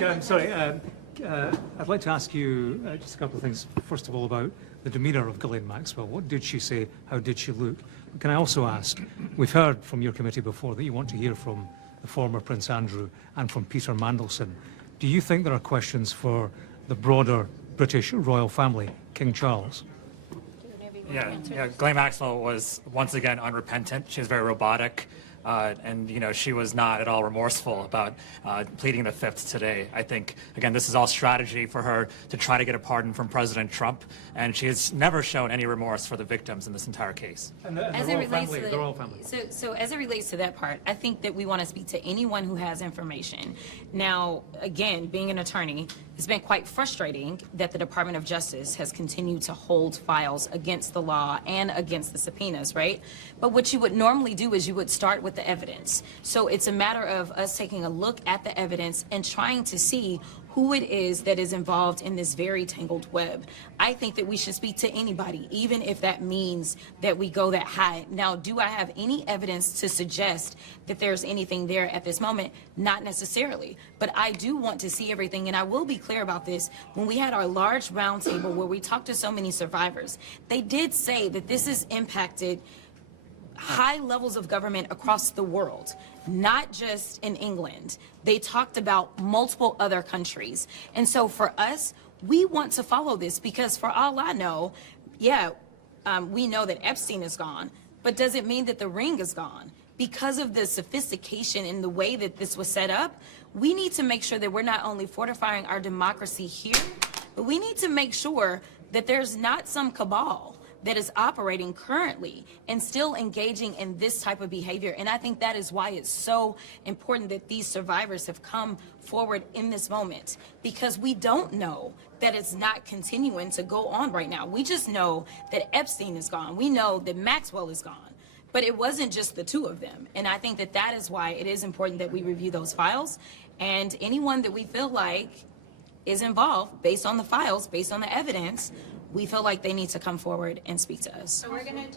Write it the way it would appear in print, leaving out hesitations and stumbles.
I'd like to ask you just a couple of things. First of all, about the demeanour of Ghislaine Maxwell. What did she say? How did she look? Can I also ask, we've heard from your committee before that you want to hear from the former Prince Andrew and from Peter Mandelson. Do you think there are questions for the broader British royal family, King Charles? Yeah, Ghislaine Maxwell was once again unrepentant. She was very robotic. And, you know, she was not at all remorseful about pleading the Fifth today. I think, again, this is all strategy for her to try to get a pardon from President Trump, and she has never shown any remorse for the victims in this entire case. And the royal family. So as it relates to that part, I think that we want to speak to anyone who has information. Now, again, being an attorney, it's been quite frustrating that the Department of Justice has continued to hold files against the law and against the subpoenas, right? But what you would normally do is you would start with the evidence. So it's a matter of us taking a look at the evidence and trying to see who it is that is involved in this very tangled web. I think that we should speak to anybody, even if that means that we go that high. Now, do I have any evidence to suggest that there's anything there at this moment? Not necessarily, but I do want to see everything, and I will be clear about this. When we had our large roundtable where we talked to so many survivors, they did say that this has impacted high levels of government across the world, not just in England. They talked about multiple other countries. And so for us, we want to follow this because for all I know, we know that Epstein is gone, but does it mean that the ring is gone? Because of the sophistication in the way that this was set up, we need to make sure that we're not only fortifying our democracy here, but we need to make sure that there's not some cabal that is operating currently and still engaging in this type of behavior. And I think that is why it's so important that these survivors have come forward in this moment, because we don't know that it's not continuing to go on right now. We just know that Epstein is gone. We know that Maxwell is gone. But it wasn't just the two of them. And I think that that is why it is important that we review those files. And anyone that we feel like is involved, based on the files, based on the evidence, we feel like they need to come forward and speak to us. So we're going to take